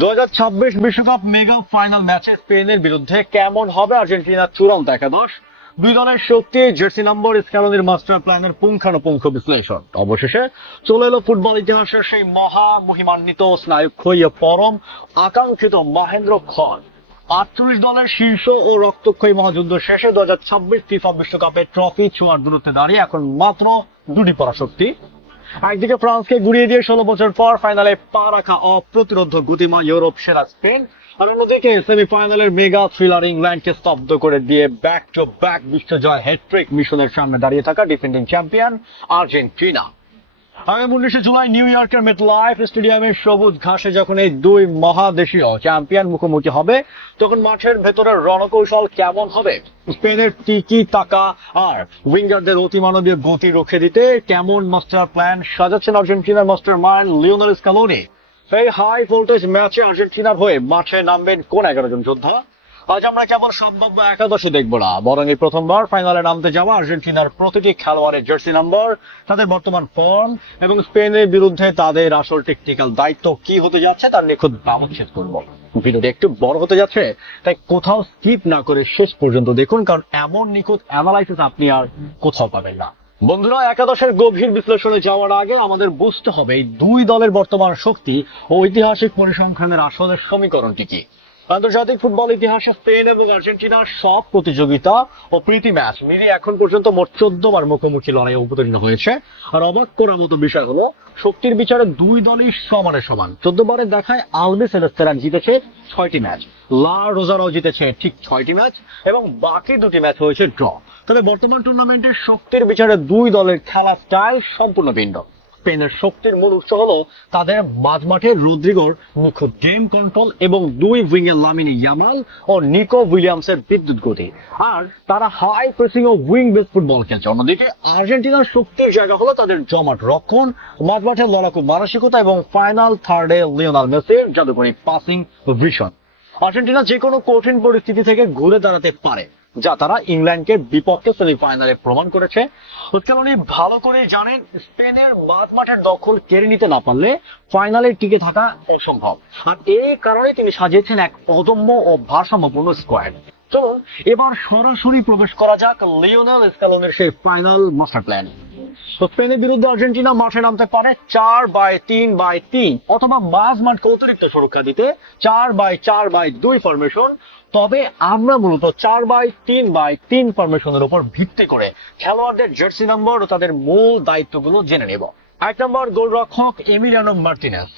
2026 বিশ্বকাপ mega final ম্যাচে স্পেনের বিরুদ্ধে কেমন হবে আর্জেন্টিনার চূড়ান্ত একাদশ, দুই দলের শক্তি, জার্সি নম্বর, স্ক্যালোনির মাস্টার প্ল্যানের পুঙ্খানুপুঙ্খ বিশ্লেষণ। অবশেষে চলে এলো ফুটবল ইতিহাসের সেই মহিমান্বিত স্নায়ুক্ষয়ী পরম আকাঙ্ক্ষিত মহেন্দ্রক্ষণ। 48 দলের শীর্ষ ও রক্তক্ষয়ী মহাযুদ্ধ শেষে 2026 ফিফা বিশ্বকাপের ট্রফি ছোঁয়ার দূরত্বে দাঁড়িয়ে এখন মাত্র দুটি পরাশক্তি। একদিকে ফ্রান্সকে গুড়িয়ে দিয়ে 16 বছর পর ফাইনালে পা রাখা অপ্রতিরোধ গতিময় ইউরোপ সেরা স্পেন, আর অন্যদিকে সেমিফাইনালের মেগা থ্রিলার ইংল্যান্ডকে স্তব্ধ করে দিয়ে ব্যাক টু ব্যাক বিশ্বজয় হ্যাট্রিক মিশনের সামনে দাঁড়িয়ে থাকা ডিফেন্ডিং চ্যাম্পিয়ন আর্জেন্টিনা। আগামী 19 জুলাই নিউ ইয়র্কের মেটলাইফ স্টেডিয়ামের সবুজ ঘাসে যখন এই দুই মহাদেশীয় চ্যাম্পিয়ন মুখোমুখি হবে, তখন মাঠের ভেতরের রণকৌশল কেমন হবে, স্পেনের টিকি টাকা আর উইঙ্গারদের অতিমানবীয় গতি রুখে দিতে কেমন মাস্টার প্ল্যান সাজাচ্ছেন আর্জেন্টিনার মাস্টার মাইন্ড লিওনেল স্ক্যালোনি। এই হাই ভোল্টেজ ম্যাচে আর্জেন্টিনার হয়ে মাঠে নামবেন কোন 11 জন যোদ্ধা? আজ আমরা কেবল সম্ভাব্য একাদশে দেখব না, বরং এই প্রথমবার ফাইনালে নামতে যাওয়া আর্জেন্টিনার প্রতিটি খেলোয়াড়ের জার্সি নাম্বার, তাদের বর্তমান ফর্ম এবং স্পেনের বিরুদ্ধে তাদের আসল টেকনিক্যাল দায়িত্ব কি হতে যাচ্ছে তার নিখুঁত ব্যবচ্ছেদ করব। ভিডিওটি একটু বড় হতে যাচ্ছে, তাই কোথাও স্কিপ না করে শেষ পর্যন্ত দেখুন, কারণ এমন নিখুঁত অ্যানালাইসিস আপনি আর কোথাও পাবেন না। বন্ধুরা, একাদশের গভীর বিশ্লেষণে যাওয়ার আগে আমাদের বুঝতে হবে এই দুই দলের বর্তমান শক্তি ও ঐতিহাসিক পরিসংখ্যানের আসলে সমীকরণটি কি। আন্তর্জাতিক ফুটবল ইতিহাসে স্পেন এবং আর্জেন্টিনার সব প্রতিযোগিতা ও প্রীতি ম্যাচ মিলিয়ে এখন পর্যন্ত মোট 14 বার মুখোমুখি লড়াই অবতীর্ণ হয়েছে। আর অবাক করার মতো বিষয় হলো, শক্তির বিচারে দুই দলই সমানে সমান। 14 বারের দেখায় আলবি সেলেস্তেরা জিতেছে 6টি ম্যাচ, লা রোজারাও জিতেছে ঠিক 6টি ম্যাচ এবং বাকি দুটি ম্যাচ হয়েছে ড্র। তবে বর্তমান টুর্নামেন্টের শক্তির বিচারে দুই দলের খেলা স্টাইল সম্পূর্ণ ভিন্ন। স্পেনের শক্তির মূল উৎস হলো তাদের মাঝমাঠে রদ্রিগোর নিখুঁত গেম কন্ট্রোল এবং দুই উইঙ্গে লামিনে ইয়ামাল ও নিকো উইলিয়ামসের বিদ্যুৎ গতি, আর তারা হাই প্রেসিং ও উইং বেস ফুটবল খেলছে। অন্যদিকে আর্জেন্টিনার শক্তির জায়গা হলো তাদের জমাট রক্ষণ, মাঝমাঠে লড়াকু মানসিকতা এবং ফাইনাল থার্ডে লিওনেল মেসির জাদুকরী পাসিং ভিশন। আর্জেন্টিনা যে কোনো কঠিন পরিস্থিতি থেকে ঘুরে দাঁড়াতে পারে, যা তারা ইংল্যান্ডকে বিপক্ষে সেমিফাইনালে প্রমাণ করেছে। স্ক্যালোনি ভালো করে জানেন স্পেনের মাঠের দখল কেড়ে নিতে না পারলে ফাইনালে টিকে থাকা অসম্ভব, আর এই কারণে তিনি সাজিয়েছেন এক অদম্য ও ভারসাম্যপূর্ণ স্কোয়াড। চলুন এবার সরাসরি প্রবেশ করা যাক লিওনেল স্ক্যালোনির সেই ফাইনাল মাস্টার প্ল্যান। তো স্পেনের বিরুদ্ধে আর্জেন্টিনা মাঠে নামতে পারে 4-3-3 অথবা মাঝ মাঠকে অতিরিক্ত সুরক্ষা দিতে 4-4-2 ফরমেশন। তবে আমরা মূলত 4-3-3 ফরমেশনের উপর ভিত্তি করে খেলোয়াড়দের জার্সি নম্বর ও তাদের মূল দায়িত্বগুলো জেনে নেব। 1 নম্বর গোলরক্ষক এমিলিয়ানো মার্টিনেজ,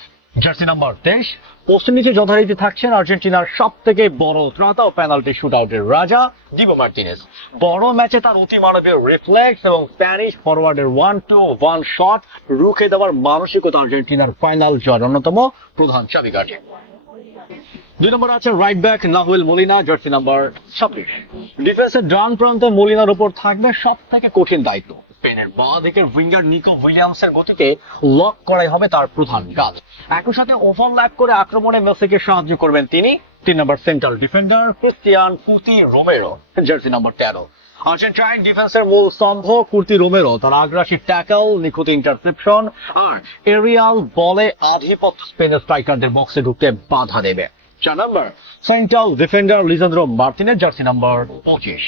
জার্সি নাম্বার 23। পোস্টের নিচে যথারীতি থাকছেন আর্জেন্টিনার সব থেকে বড় ত্রাতা ও পেনাল্টি শুটআউটের রাজা দিবো মার্টিনেজ। বড় ম্যাচে তার অতিমানবীয় রিফ্লেক্স এবং স্প্যানিশ ফরওয়ার্ডের 1-2-1 শট রুখে দেওয়ার মানসিকতা আর্জেন্টিনার ফাইনাল জয়ের অন্যতম প্রধান চাবিকাঠি। 2 নম্বর আছে right back Nahuel Molina, jersey number 26। ডিফেন্সের ডান প্রান্তে মোলিনার উপর থাকবে সব থেকে কঠিন দায়িত্ব। স্পেনের বাঁ দিকের উইঙ্গার নিকো উইলিয়ামসের গতিকে লক করাই হবে তার প্রধান কাজ। একই সাথে ওভারল্যাপ করে আক্রমণে মেসিকে সাহায্য করবেন তিনি। 3 number central defender Cristian Cuti Romero, jersey number 13। Argentine ডিফেন্সের মূল স্তম্ভ কুর্তি রোমেরো তার আগ্রাসী ট্যাকল, নিখুঁত ইন্টারসেপশন আর এরিয়াল বলে আধিপত্য স্পেনের স্ট্রাইকারদের বক্সে ঢুকতে বাধা দেবে। 4 number central defender Lisandro Martinez, jersey number 25।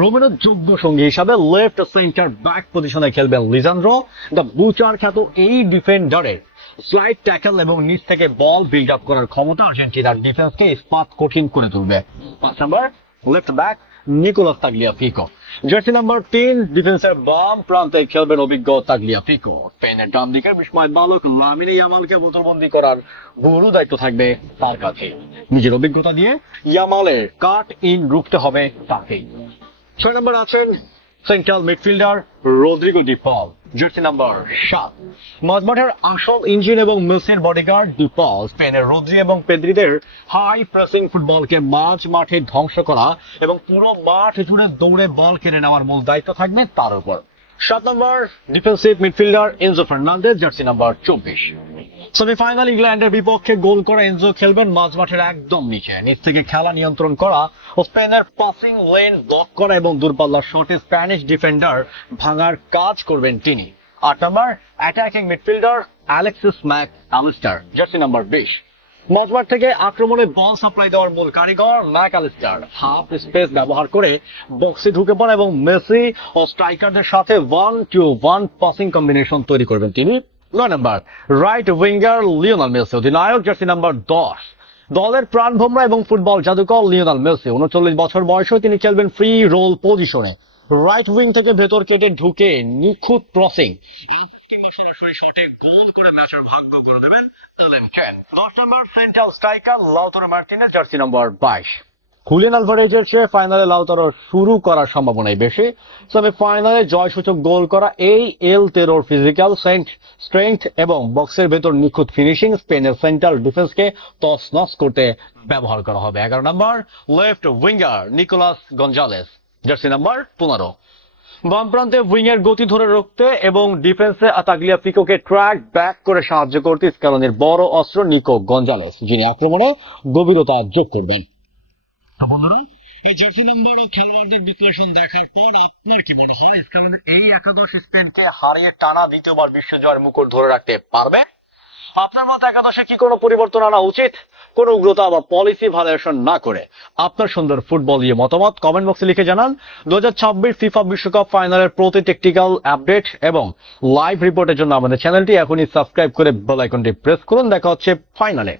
রোমেরোর যোগ্য সঙ্গী হিসাবে লেফট সেন্টার ব্যাক পজিশনে খেলবেন লিজান্দ্রো। দ্য বুচার খ্যাত এই ডিফেন্ডারের স্লাইড ট্যাকল এবং নিচ থেকে বল বিল্ড আপ করার ক্ষমতা আর্জেন্টিনার ডিফেন্সকে ইস্পাত কঠিন করে তুলবে। 5 number left back Nicolas Tagliafico, jersey number 3। ডিফেন্সের বাম প্রান্তে খেলবেন অভিজ্ঞ তাগলিয়াফিকো। স্পেনের ডান দিকের বিস্ময় বালক লামিনে ইয়ামালকে বোতলবন্দি করার গুরু দায়িত্ব থাকবে তার কাছে। নিজের অভিজ্ঞতা দিয়ে ইয়ামালের কাট ইন রুখতে হবে তাকেই। 6 নম্বর আছেন সেন্ট্রাল মিডফিল্ডার রদ্রিগো ডি পল, জার্সি নাম্বার 7। মাঝমাঠের আসল ইঞ্জিন এবং মেসির বডিগার্ড ডি পল স্পেনের রদ্রি এবং পেদ্রিদের হাই প্রেসিং ফুটবলকে মাঝ মাঠে ধ্বংস করা এবং পুরো মাঠ জুড়ে দৌড়ে বল কেড়ে নেওয়ার মূল দায়িত্ব থাকবে তার উপর। 7 number defensive midfielder Enzo Fernandez, jersey number 24। Semifinal ইংল্যান্ডের বিপক্ষে গোল করা এনজো খেলবেন মাঝমাঠের একদম নিচে। নিচ থেকে খেলা নিয়ন্ত্রণ করা ও স্পেনের পাসিং লেন ব্লক করা এবং দূরপাল্লার শটে স্প্যানিশ ডিফেন্ডার ভাঙার কাজ করবেন তিনি। 8 number attacking midfielder Alexis Mac Allister, jersey number 20। মাঝমাঠ থেকে আক্রমণে বল সাপ্লাই দেওয়ার মূল কারিগর ম্যাকঅ্যালিস্টার হাফ স্পেস ব্যবহার করে বক্সে ঢুকে পড়ে এবং মেসি ও স্ট্রাইকারদের সাথে 1-2-1 পাসিং কম্বিনেশন তৈরি করবেন তিনি। 9 নম্বর রাইট উইঙ্গার লিওনেল মেসি, অধিনায়ক, জার্সি নাম্বার 10। দলের প্রাণভোমরা এবং ফুটবল জাদুকর লিওনেল মেসি 39 বছর বয়সে তিনি খেলবেন ফ্রি রোল পজিশনে। রাইট উইং থেকে ভেতর কেটে ঢুকে নিখুঁত ক্রসিং কিংবা সরাসরি শটে গোল করে ম্যাচের ভাগ্য করে দেবেন এলেন কেন। 10 number central striker Lautaro Martinez, jersey number 22। Julian আলভারেজের চেয়ে ফাইনালে লাউতারো শুরু করার সম্ভাবনাই বেশি। সেমিফাইনালে জয়সূচক গোল করা এই এল তেরোর ফিজিক্যাল স্ট্রেংথ এবং বক্সের ভেতর নিখুঁত ফিনিশিং স্পেনের সেন্ট্রাল ডিফেন্সকে তছনছ করতে ব্যবহার করা হবে। 11 number left winger Nicolas Gonzalez, jersey number 15। বাম প্রান্তে উইং এর গতি ধরে রাখতে এবং ডিফেন্সে তাগলিয়াফিকোকে ট্র্যাক ব্যাক করে সাহায্য করতে স্ক্যালোনির বড় অস্ত্র নিকো গঞ্জালেস, যিনি আক্রমণে গভীরতা যোগ করবেন। বন্ধুরা, এই জার্সি নাম্বার ও খেলোয়াড়দের বিশ্লেষণ দেখার পর আপনার কি মনে হয় স্ক্যালোনির এই একাদশ স্পেনকে হারিয়ে টানা দ্বিতীয়বার বিশ্বজয়ের মুকুট ধরে রাখতে পারবে? আপনার মতে একাদশে কি কোনো পরিবর্তন আনা উচিত? কোন উগ্রতা বা পলিসি ভায়োলেশন না করে আপনার সুন্দর ফুটবল নিয়ে মতামত কমেন্ট বক্সে লিখে জানান। 2026 ফিফা বিশ্বকাপ ফাইনালের প্রতি টেকনিক্যাল আপডেট এবং লাইভ রিপোর্টের জন্য আমাদের চ্যানেলটি এখনই সাবস্ক্রাইব করে বেল আইকনটি প্রেস করুন। দেখা হচ্ছে ফাইনালে।